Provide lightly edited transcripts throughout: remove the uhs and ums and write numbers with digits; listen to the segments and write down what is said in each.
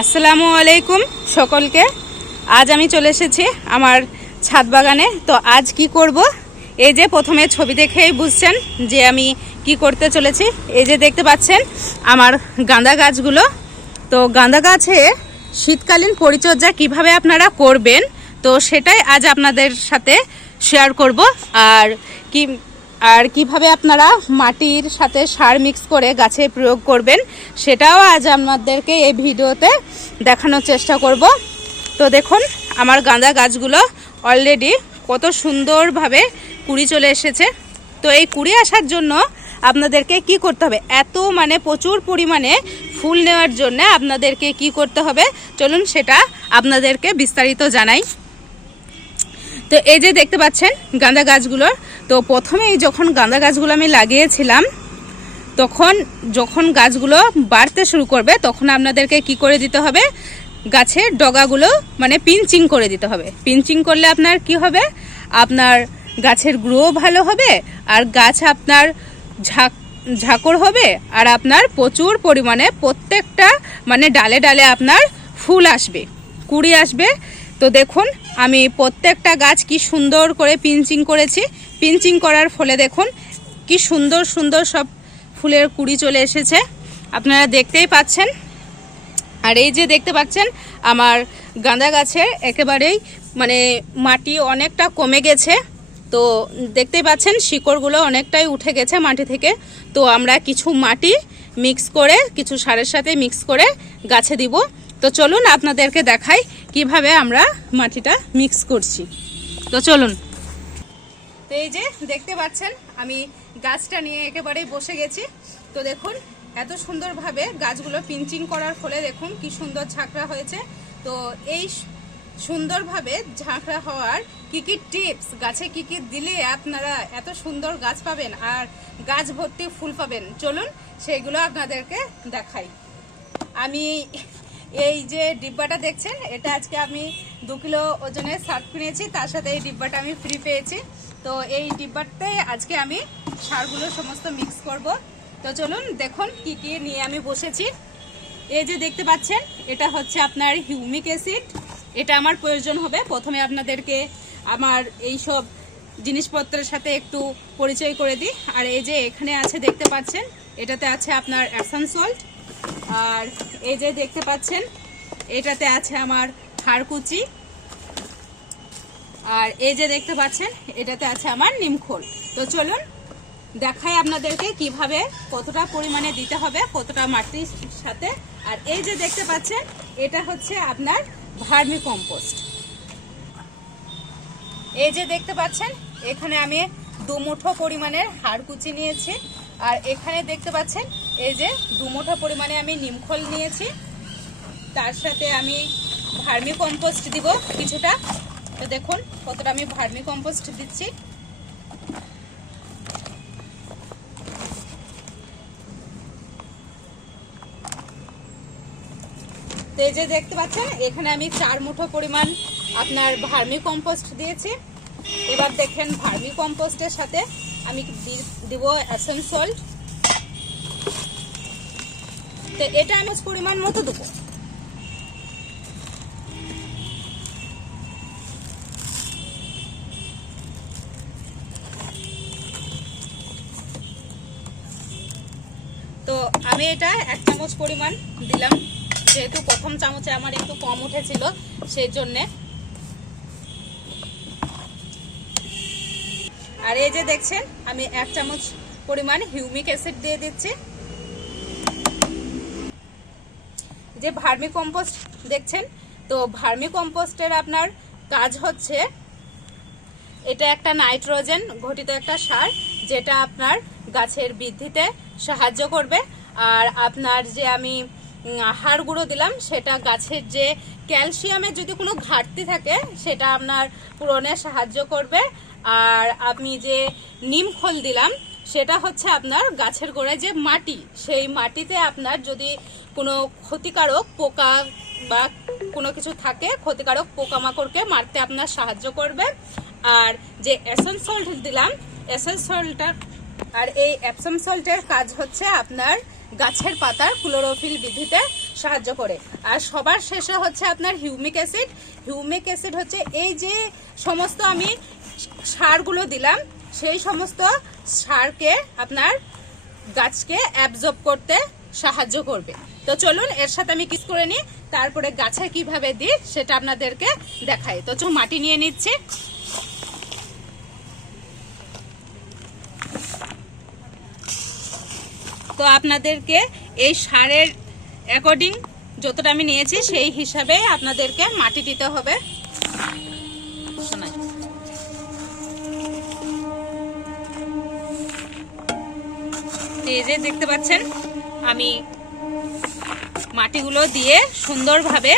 আসসালামু আলাইকুম সকলকে। আজ আমি চলে এসেছি আমার ছাদ বাগানে। তো আজ কি করব, এই যে প্রথমে ছবি দেখেই বুঝছেন যে আমি কি করতে চলেছি। এই যে দেখতে পাচ্ছেন আমার গাঁদা গাছগুলো। তো গাঁদা গাছে শীতকালীন পরিচর্যা কিভাবে আপনারা করবেন, তো সেটাই আজ আপনাদের সাথে শেয়ার করব। আর কিভাবে আপনারা মাটির সাথে সার মিক্স করে গাছে প্রয়োগ করবেন, সেটাও আজ আপনাদেরকে এই ভিডিওতে দেখানোর চেষ্টা করব। তো দেখুন আমার গাঁদা গাছগুলো অলরেডি কত সুন্দরভাবে কুড়ি চলে এসেছে। তো এই কুড়ি আসার জন্য আপনাদেরকে কি করতে হবে, এত প্রচুর পরিমাণে ফুল নেওয়ার জন্য আপনাদেরকে কি করতে হবে, চলুন সেটা আপনাদেরকে বিস্তারিত জানাই। তো এই যে দেখতে পাচ্ছেন গাঁদা গাছগুলোর, তো প্রথমেই যখন গাঁদা গাছগুলো আমি লাগিয়েছিলাম, তখন যখন গাছগুলো বাড়তে শুরু করবে তখন আপনাদেরকে কি করে দিতে হবে, গাছের ডগাগুলো পিঞ্চিং করে দিতে হবে। পিঞ্চিং করলে আপনার কি হবে, আপনার গাছের গ্রো ভালো হবে, আর গাছ আপনার ঝাঁকড় হবে, আর আপনার প্রচুর পরিমাণে প্রত্যেকটা ডালে ডালে আপনার ফুল আসবে, কুড়ি আসবে। তো দেখুন আমি প্রত্যেকটা গাছ কি সুন্দর করে পিঞ্চিং করেছি। পিঞ্চিং করার ফলে দেখুন কি সুন্দর সুন্দর সব ফুলের কুড়ি চলে এসেছে, আপনারা দেখতেই পাচ্ছেন। আর এই যে দেখতে পাচ্ছেন আমার গাঁদা গাছের একেবারেই মাটি অনেকটা কমে গেছে। তো দেখতেই পাচ্ছেন শিকড়গুলো অনেকটাই উঠে গেছে মাটি থেকে। তো আমরা কিছু মাটি মিক্স করে, কিছু সারের সাথে মিক্স করে গাছে দিব। তো চলুন আপনাদেরকে দেখাই কিভাবে আমরা মাটিটা মিক্স করছি। তো চলুন। তো এই যে দেখতে পাচ্ছেন আমি গাছটা নিয়ে একেবারেই বসে গেছি। তো দেখুন এত সুন্দরভাবে গাছগুলো পিঞ্চিং করার ফলে দেখুন কি সুন্দর ঝাঁকড়া হয়েছে। তো এই সুন্দরভাবে ঝাঁকড়া হওয়ার কি কি টিপস, গাছে কি কি দিলে আপনারা এত সুন্দর গাছ পাবেন আর গাছ ভর্তি ফুল পাবেন, চলুন সেইগুলো আপনাদেরকে দেখাই। আমি এই যে ডিব্বাটা দেখছেন, এটা আজকে আমি 2 কিলো ওজনের সার কিনেছি, তার সাথে এই ডিব্বাটা আমি ফ্রি পেয়েছি। তো এই ডিব্বাতে আজকে আমি সারগুলো সমস্ত মিক্স করব। তো চলুন দেখুন কি কি নিয়ে আমি বসেছি। এই যে দেখতে পাচ্ছেন এটা হচ্ছে আপনার হিউমিক অ্যাসিড, এটা আমার প্রয়োজন হবে। প্রথমে আপনাদেরকে আমার এই সব জিনিসপত্রের সাথে একটু পরিচয় করে দিই। আর এই যে এখানে আছে দেখতে পাচ্ছেন, এটাতে আছে আপনার অ্যাপসাম সল্ট। আর এই যে দেখতে পাচ্ছেন এটাতে আছে আমার হাড়কুচি। আর এই যে দেখতে পাচ্ছেন এটাতে আছে আমার নিমখোল। তো চলুন দেখাই আপনাদেরকে কিভাবে কতটা পরিমাণে দিতে হবে, কতটা মাটির সাথে। আর এই যে দেখতে পাচ্ছেন এটা হচ্ছে আপনার ভার্মি কম্পোস্ট। এই যে দেখতে পাচ্ছেন এখানে আমি 2 মুঠো পরিমাণের হাড়কুচি নিয়েছি। আর এখানে দেখতে পাচ্ছেন এই যে 2 মুঠো পরিমাণে আমি নিমখোল নিয়েছি, তার সাথে আমি ভার্মি কম্পোস্ট দিব কিছুটা। তো দেখুন কতটা আমি ভার্মি কম্পোস্ট দিচ্ছি। তো এই যে দেখতে পাচ্ছেন এখানে আমি 4 মুঠো পরিমাণ আপনার ভার্মি কম্পোস্ট দিয়েছি। এবার দেখেন ভার্মি কম্পোস্টের সাথে আমি দিব অ্যাপসাম সল্ট। তো এটা আমি পরিমাণ মতো দেবো। তো আমি এটা 1 চামচ পরিমাণ দিলাম, যেহেতু প্রথম চামচে আমার একটু কম উঠেছিল সেই জন্যে। আর এই যে দেখছেন আমি 1 চামচ পরিমাণ হিউমিক অ্যাসিড দিয়ে দিচ্ছি। যে ভার্মি কম্পোস্ট দেখছেন, তো ভার্মি কম্পোস্টের আপনার কাজ হচ্ছে, এটা একটা নাইট্রোজেন ঘটিত একটা সার, যেটা আপনার গাছের বৃদ্ধিতে সাহায্য করবে। আর আপনার যে আমি হাড় গুঁড়ো দিলাম, সেটা গাছের যে ক্যালসিয়ামের যদি কোনো ঘাটতি থাকে সেটা আপনার পূরণে সাহায্য করবে। আর আমি যে নিমখোল দিলাম সেটা হচ্ছে আপনার গাছের গোড়ায় যে মাটি, সেই মাটিতে আপনার যদি কোনো ক্ষতিকারক পোকা বা কোনো কিছু থাকে, ক্ষতিকারক পোকামাকড়কে মারতে আপনার সাহায্য করবে। আর যে অ্যাপসাম সল্ট দিলাম, আর এই অ্যাপসাম সল্টের কাজ হচ্ছে আপনার গাছের পাতার ক্লোরোফিল বৃদ্ধিতে সাহায্য করে। আর সবার শেষে হচ্ছে আপনার হিউমিক অ্যাসিড। হিউমিক অ্যাসিড হচ্ছে এই যে সমস্ত আমি সারগুলো দিলাম, সেই সমস্ত সারকে আপনার গাছকে অ্যাবজর্ব করতে সাহায্য করবে। তো চলুন এর সাথে আমি মিক্স করে নিই, তারপরে গাছে কিভাবে দিই সেটা আপনাদেরকে দেখাই। তো মাটি নিয়ে নিচ্ছি। তো আপনাদেরকে এই সারের অ্যাকর্ডিং যতটা আমি নিয়েছি সেই হিসাবে আপনাদেরকে মাটি দিতে হবে। এই যে দেখতে পাচ্ছেন আমি মাটিগুলো দিয়ে সুন্দরভাবে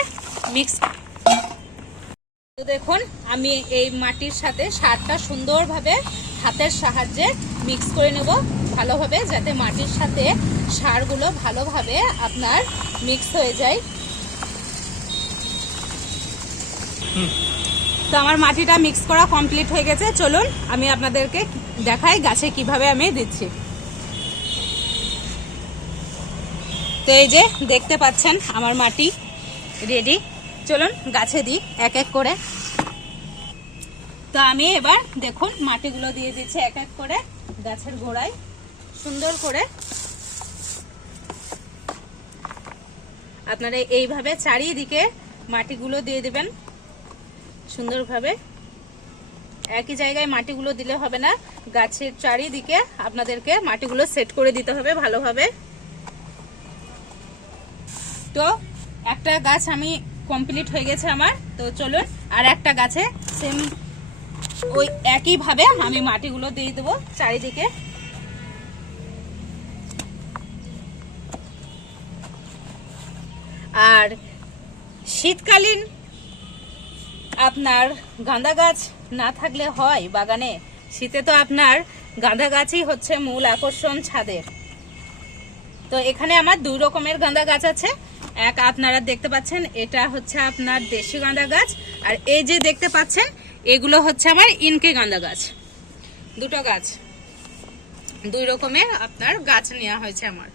মিক্স। তো দেখুন আমি এই মাটির সাথে সারটা সুন্দরভাবে হাতের সাহায্যে মিক্স করে নেব ভালোভাবে, যাতে মাটির সাথে সারগুলো ভালোভাবে আপনার মিক্স হয়ে যায়। তো আমার মাটিটা মিক্স করা কমপ্লিট হয়ে গেছে। চলুন আমি আপনাদেরকে দেখাই গাছে কিভাবে আমি দিচ্ছি। তো এই যে দেখতে পাচ্ছেন আমার মাটি রেডি। চলুন গাছে দিই এক এক করে। তো আমি এবার দেখুন মাটিগুলো দিয়ে দিচ্ছি এক এক করে গাছের গোড়ায় সুন্দর করে। আপনারা এইভাবে চারিদিকে মাটিগুলো দিয়ে দেবেন সুন্দরভাবে। একই জায়গায় মাটিগুলো দিলে হবে না, গাছের চারিদিকে আপনাদেরকে মাটিগুলো সেট করে দিতে হবে ভালোভাবে। তো একটা গাছ আমি কমপ্লিট হয়ে গেছে আমার। তো চলুন আর একটা গাছে সেম ওই একইভাবে আমি মাটিগুলো দিয়ে দেবো চারিদিকে। আর শীতকালীন আপনার গাঁদা গাছ না থাকলে হয় বাগানে, শীতে তো আপনার গাঁদা গাছই হচ্ছে মূল আকর্ষণ ছাদের। তো এখানে আমার দুই রকমের গাঁদা গাছ আছে। এক আপনারা দেখতে পাচ্ছেন এটা হচ্ছে আপনার দেশি গাঁদা গাছ, আর এই যে দেখতে পাচ্ছেন এগুলো হচ্ছে আমার ইনকে গাঁদা গাছ। দুটো গাছ, দুই রকমের আপনার গাছ নেওয়া হয়েছে আমার।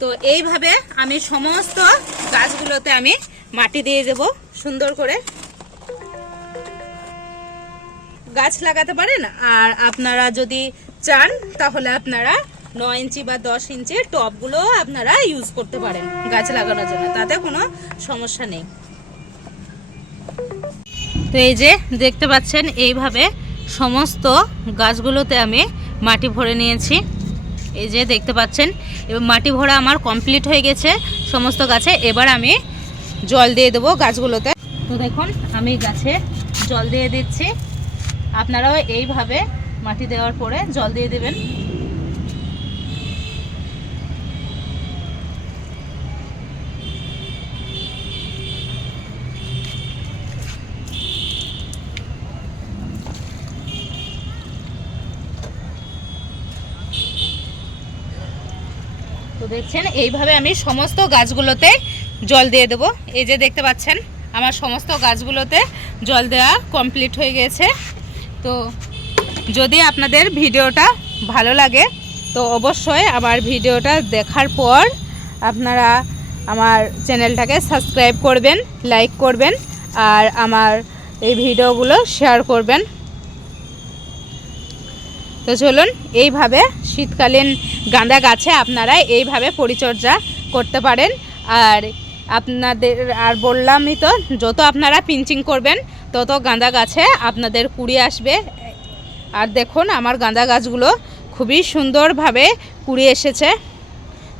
তো এইভাবে আমি সমস্ত গাছগুলোতে আমি মাটি দিয়ে দেব সুন্দর করে। গাছ লাগাতে পারেন, আর আপনারা যদি চান তাহলে আপনারা 9 ইঞ্চি বা 10 ইঞ্চির টবগুলো আপনারা ইউজ করতে পারেন গাছ লাগানোর জন্য, তাতে কোনো সমস্যা নেই। তো এই যে দেখতে পাচ্ছেন এইভাবে সমস্ত গাছগুলোতে আমি মাটি ভরে নিয়েছি। এই যে দেখতে পাচ্ছেন এবং মাটি ভরা আমার কমপ্লিট হয়ে গেছে সমস্ত গাছে। এবার আমি জল দিয়ে দেবো গাছগুলোতে। তো দেখুন আমি গাছে জল দিয়ে দিচ্ছি। আপনারাও এইভাবে মাটি দেওয়ার পরে জল দিয়ে দেবেন। তো দেখছেন এইভাবে আমি সমস্ত গাছগুলোতে জল দিয়ে দেবো। এই যে দেখতে পাচ্ছেন আমার সমস্ত গাছগুলোতে জল দেওয়া কমপ্লিট হয়ে গেছে। তো যদি আপনাদের ভিডিওটা ভালো লাগে তো অবশ্যই আমার ভিডিওটা দেখার পর আপনারা আমার চ্যানেলটাকে সাবস্ক্রাইব করবেন, লাইক করবেন, আর আমার এই ভিডিওগুলো শেয়ার করবেন। তো চলুন এইভাবে শীতকালীন গাঁদা গাছে আপনারা এইভাবে পরিচর্যা করতে পারেন। আর আপনাদের আর বললামই তো, যত আপনারা পিঞ্চিং করবেন তত গাঁদা গাছে আপনাদের কুড়ি আসবে। আর দেখুন আমার গাঁদা গাছগুলো খুবই সুন্দরভাবে কুড়ি এসেছে।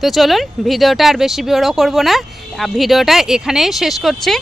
তো চলুন ভিডিওটা আর বেশি বড় করব না, ভিডিওটা এখানেই শেষ করছি।